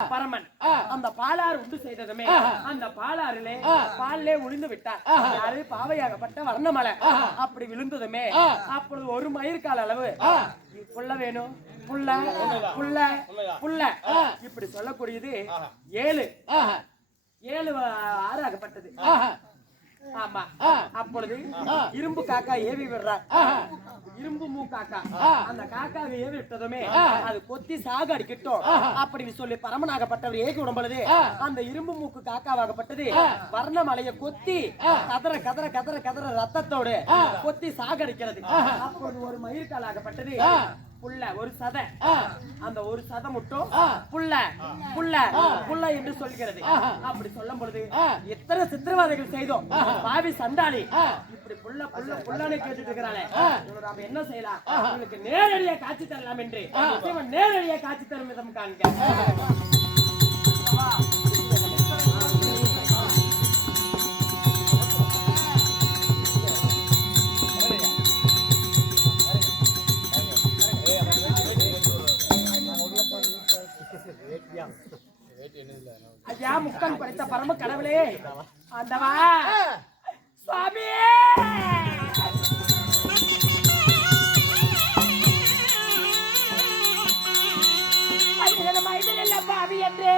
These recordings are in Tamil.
பரமன் அந்த பாலாறு உண்டு செய்ததுமே அந்த பாலாறிலே பால்லே விழுந்து விட்டார். யாரு பாவையாகப்பட்ட வர்ணமலை அப்படி விழுந்ததுமே அப்பொழுது ஒரு மயிர்கால அளவு புள்ள வேணும் புள்ள புள்ள புள்ள இப்படி சொல்லக்கூடியது 7 ஆறு ஆகப்பட்டது. ஆமா அப்பொழுது இரும்பு காக்கா ஏவி விடுறார். இரும்பு மூ காக்கா அந்த காக்காவை ஏவி விட்டதுமே அது கொத்தி சாக அடிக்கட்டும் அப்படின்னு சொல்லி பரமனாகப்பட்டவர் ஏகி விடும் பொழுது அந்த இரும்பு மூக்கு காக்காவாகப்பட்டது வர்ணமலையை கொத்தி கதற கதற கதற கதற ரத்தத்தோடு கொத்தி சாக அடிக்கிறது. அப்பொழுது ஒரு மயிர்காலாகப்பட்டது புள்ள ஒரு சதை அந்த ஒரு சதை மட்டும் புள்ள புள்ள புள்ள என்று சொல்கிறது. அப்படி சொல்லும் பொழுது எத்தனை சித்திரவாதைகள் செய்தோம் பாவி சண்டாளி இப்படி புள்ள புள்ள புள்ளன்னு கேட்டுட்டு இருக்கிறானே நாம என்ன செய்யலாம் உங்களுக்கு நேரடியா காட்சி தரலாம் என்று நேரடியா காட்சி தரும் விதம் காண்க. ஐயா முக்கன் படைத்த பரம கடவுளே ஆண்டவா சுவாமி மைதில் பாவி என்று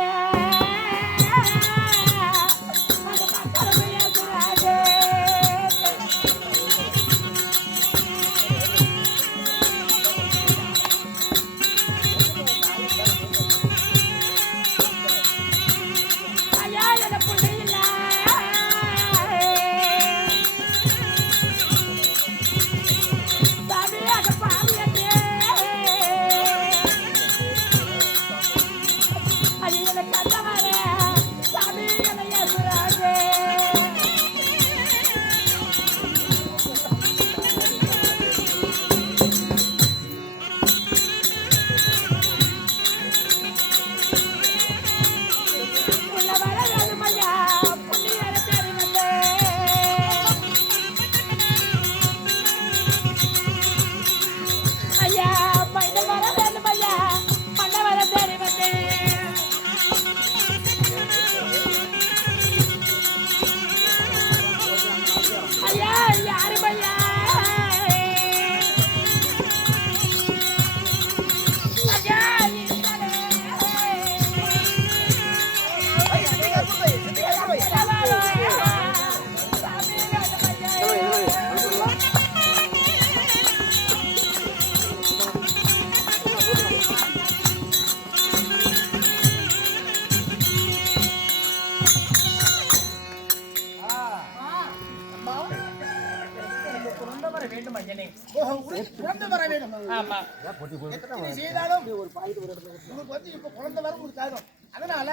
அதனால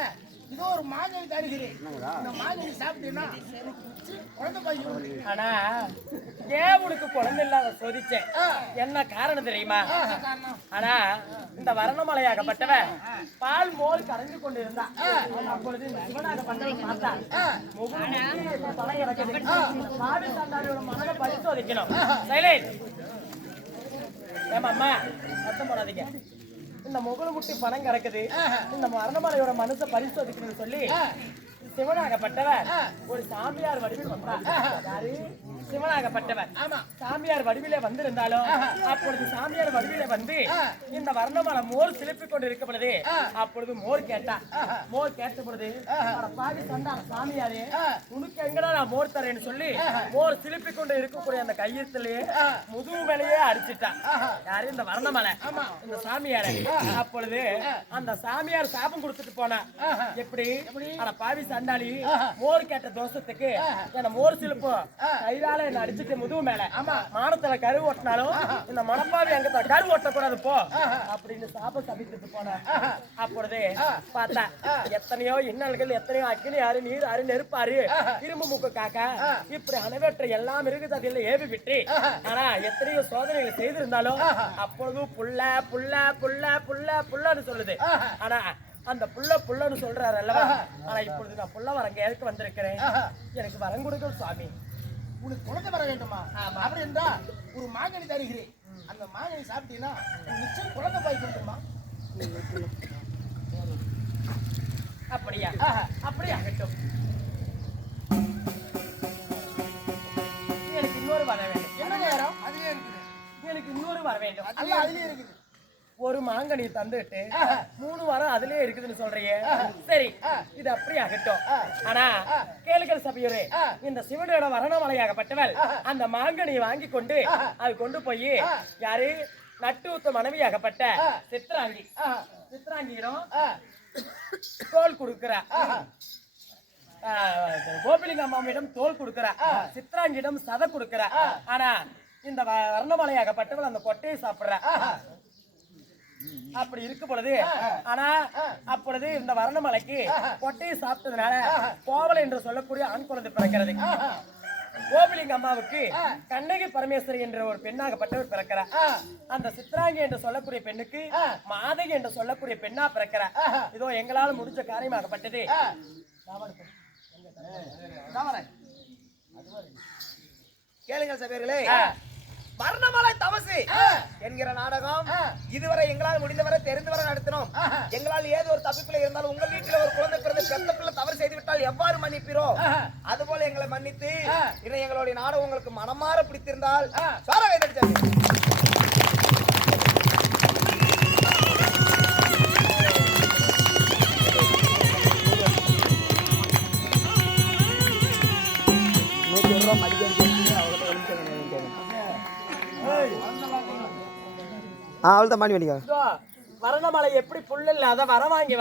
இதோ ஒரு மாங்கனி தருகிறேன். இந்த மாங்கனி சாப்பிட்டீங்கன்னா குழந்தை பையன். ஆனா ஏன் உனக்கு குழந்தை இல்லாத சோதிச்சேன் என்ன காரணம் தெரியுமா? ஆனா இந்த வர்ணமலையாகப்பட்டவன் பால் மோர் கரைஞ்சு கொண்டு இருந்தா அப்பொழுது சிவனாகப்பட்டவன் பார்த்தான் மாவி சாண்டாரியோட மனதை பரிசோதிக்கணும். ஏமாம்மா சத்தம் போடாதீங்க. இந்த முகல் முட்டி பணம் கிடக்குது இந்த மரணமலையோட மனசை பரிசோதிக்கணும்னு சொல்லி சிவனாகப்பட்டவர் ஒரு சாமியார் வடிவில் வந்தார். யாரு? சிவனாகப்பட்டவர் சாமியார் வடிவிலே வந்திருந்தாலும் அப்பொழுது சாமியார் வடிவிலே வந்து இந்த வர்ணமலை மோர் சிலிப்பிக் கொண்டு இருக்க பொழுது அப்பொழுது மோர் கேட்டா. மோர் கேட்ட பொழுது பாவி சண்டான சாமியாரே உனக்கு எங்கடா நான் மோர் தரேன்னு சொல்லி மோர் சிலிப்பிக் கொண்டு இருக்கக்கூடிய அந்த கையத்திலேயே முதுகு மேலேயே அடிச்சுட்டான். யாரு? இந்த வர்ணமலை இந்த சாமியார. அப்பொழுது அந்த சாமியார் சாபம் கொடுத்துட்டு போனா. எப்படி? பாவி சண்டாளி மோர் கேட்ட தோஷத்துக்கு என்ன மோர் சிலிப்பு கையால என்ன அடிச்சுட்டு முதுகு மேல மானத்துல கரு ஓட்டினாலும் இந்த மனப்பாவி அங்க கரு ஓட்டக்கூடாது போ அப்படின்னு சாப சபித்துட்டு போன. அப்பொழுது பார்த்தா எத்தனையோ இன்னல்கள் எத்தனையோ அக்கினி ஆறு நீர் ஆறு நெருப்பாரு இரும்பு மூக்கு காக்கா இப்படி அனைவற்றை எல்லாம் இருக்குது அதில் ஏவி விட்டு ஆனா எத்தனையோ சோதனைகள் செய்திருந்தாலும் அப்பொழுது புள்ள புள்ள புள்ள புள்ள புள்ளன்னு சொல்லுது. ஆனா அந்த புள்ள புள்ளன்னு சொல்றாரு அல்லவா? ஆனா இப்பொழுது நான் புள்ள வரங்க எதுக்கு வந்திருக்கிறேன்? எனக்கு வரம் கொடுக்க சுவாமி. உனக்கு குழந்தை வர வேண்டுமா? அப்படி என்றா ஒரு மாங்கனி தருகிறேன். அந்த மாங்கனி சாப்பிட்டீங்கன்னா நிச்சயம் குழந்தை பாய் கொடுத்துருமா? அப்படியா அப்படி ஆகட்டும். எனக்கு இன்னொரு வர வேண்டும். என்ன நேரம் அதுலயே இருக்குது. எனக்கு இன்னொரு வர வேண்டும். அல்ல அதுலயே இருக்குது. ஒரு மாங்கனி தந்துட்டு 3 வாரம் அதுலயே இருக்குதுன்னு சொல்றீங்க. சரி, இது அப்படி ஆகட்டும். ஆனா கேளுங்கள் சபையோரே, இந்த சிவனோட வரணமலையாகப்பட்டவள் அந்த மாங்கனியை வாங்கி கொண்டு அது கொண்டு போய் யாரு நட்டு ஊத்த மனைவியாகப்பட்ட சித்ராங்கியிடம் தோல் கொடுக்கிறா. கோபிலிங்க அம்மாவிடம் தோல் கொடுக்கிறா, சித்ராங்கியிடம் சதை கொடுக்கிறா. ஆனா இந்த வர்ணமலையாகப்பட்டவள் அந்த கொட்டையை சாப்பிடுறா. அப்படி இருக்கு பொழுது ஆனா அப்பொழுது இந்த வர்ணமலைக்கு கொட்டையை சாப்பிட்டதுனால கோவலை என்று சொல்லக்கூடிய ஆண் குழந்தை பிறக்கிறது. கோபிலிங்க அம்மாவுக்கு கண்ணகி பரமேஸ்வரி என்ற ஒரு பெண்ணாகப்பட்டவர் பிறக்கிறார். அந்த சித்ராங்கி என்று சொல்லக்கூடிய பெண்ணுக்கு மாதகி என்று சொல்லக்கூடிய பெண்ணா பிறக்கிறார். இதோ எங்களால் முடிஞ்ச காரியமாகப்பட்டது. கேளுங்கள் சபையர்களே, வர்ணமலை தமசு என்கிற நாடகம் இதுவரை எங்களால் முடிந்தவரை தெரிந்தவரை நடத்தினோம். எங்களால் ஏதோ ஒரு தப்பிப்பிள்ளை இருந்தாலும் உங்கள் வீட்டில் ஒரு குழந்தை பிறந்த பெத்த பிள்ளை தவறு செய்து விட்டால் எவ்வாறு மன்னிப்பீரோ அதுபோல எங்களை மன்னித்து இன்னும் எங்களுடைய நாடகம் உங்களுக்கு மனமாற பிடித்திருந்தால் வர்ணமலை எப்படி புல் இல்லாத வர வாங்கி